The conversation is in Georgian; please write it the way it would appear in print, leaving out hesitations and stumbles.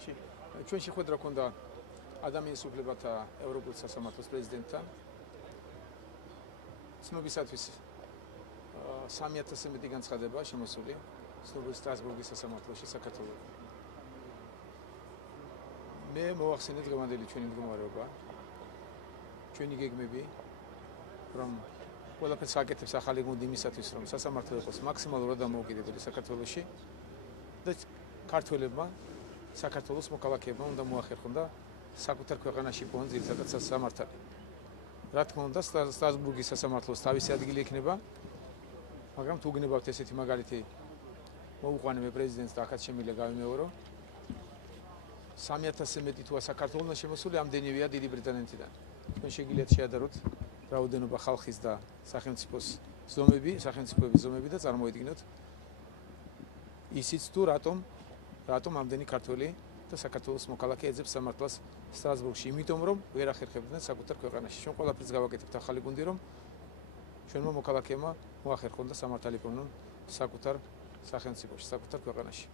პარლამენტში. ჩვენ შეხვედრა ჰქონდა ადამიანის უფლებათა ევროპულ სასამართლოს პრეზიდენტთან. ცნობისათვის 3000-ზე მეტი განცხადებაა შემოსული ცნობილ სტრასბურგის სასამართლოში საქართველოს. მე მოვახსენე დღევანდელი ჩვენი მდგომარეობა, ჩვენი გეგმები, რომ ყველაფერს აკეთებს ახალი გუნდი იმისათვის, რომ სასამართლო იყოს მაქსიმალურად დამოუკიდებელი საქართველოში და ქართველებმა, საქართველოს მოქალაქეებმა უნდა მოახერხონ და საკუთარ ქვეყანაში პოვონ ძირითადად სასამართლო. რა თქმა უნდა, სტრასბურგის სასამართლოს თავისი ადგილი ექნება, მაგრამ თუ გნებავთ ესეთი მაგალითი მოუყვანე მე პრეზიდენტს და ახაც შემიძლია გავიმეორო 3000-ზე მეტი თუა საქართველოს შემოსული ამდენივეა დიდი ბრიტანეთიდან. თქვენ შეგიძლიათ შეადაროთ რაოდენობა ხალხის და სახელმწიფოს სახელმწიფოების ზომები და წარმოიდგინოთ ისიც თუ რატომ ამდენი ქართველი და საქართველოს მოქალაქე ეძებს სამართლას სტრასბურგში, იმიტომ რომ ვერ ახერხებდნენ საკუთარ ქვეყანაში. ჩვენ ყველაფერს გავაკეთებთ ახალი გუნდი, რომ ჩვენმა მოქალაქეებმა მოახერხონ და სამართალი პოვნონ საკუთარ სახელმწიფოში, საკუთარ ქვეყანაში.